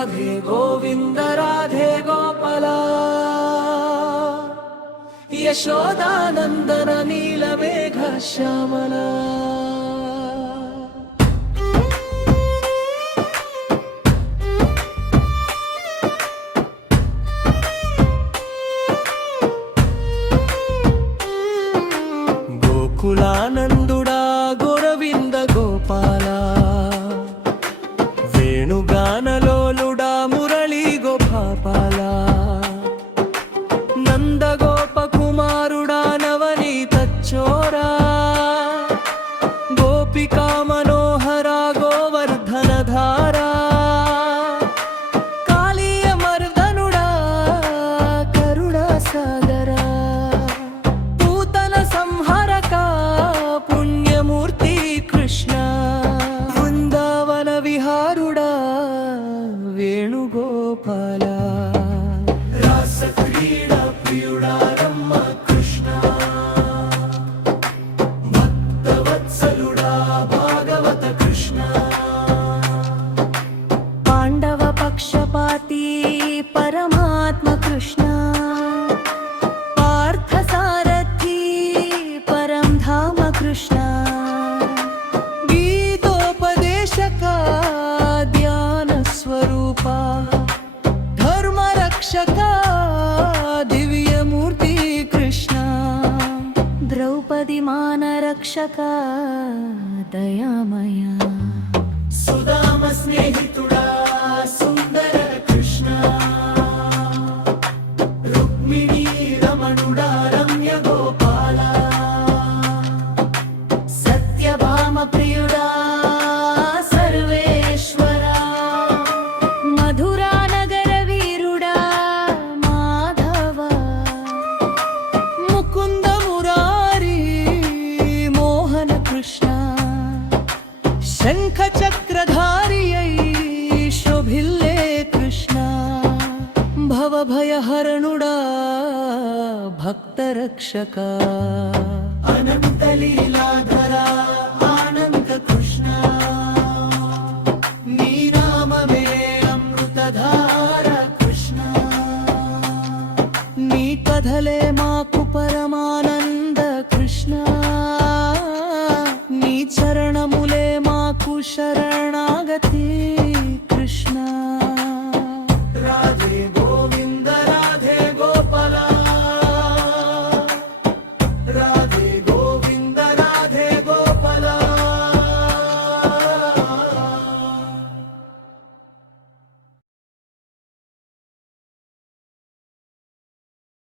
राधे गोविन्द राधे गोपाल यशोदानन्दन नीलमेघ श्यामला गोकुलानन्दुडा गोरविन्द गोपाला वेणुगानलोलुडा मुरली गोपाला नंद गोपकुमारुडा नवनीत चोरा गोपिका मनोहरा गोवर्धनधारा कालिय मर्दनुडा करुणा सागरा पूतन संहरका पुण्यमूर्ति कृष्ण वृंदावन विहारुडा वेणुगोपाला रासक्रीडा प्रियुडा रम्म कृष्ण भक्तवत्सलुडा भागवत कृष्ण पांडव पक्षपाती परमात्मा कृष्ण पार्थ सारथी परम धाम कृष्ण गीतोपदेशका ध्यान स्वरूपा धर्म रक्षका दिव्य मूर्ति कृष्ण द्रौपदी मान रक्षका दयामया सुदाम स्नेहितुडा सुंदर कृष्ण रुक्मिणी रमणुडा रम्य गोपाला सत्यभाम प्रियुडा सर्वेश्वरा मधुरा नगर वीरुडा माधव मुकुंद मुरारी मोहन कृष्ण शंख चक्रधारियै शोभिल्ले कृष्ण भवभयहरणुडा भक्तरक्षका अनंत लीलाधरा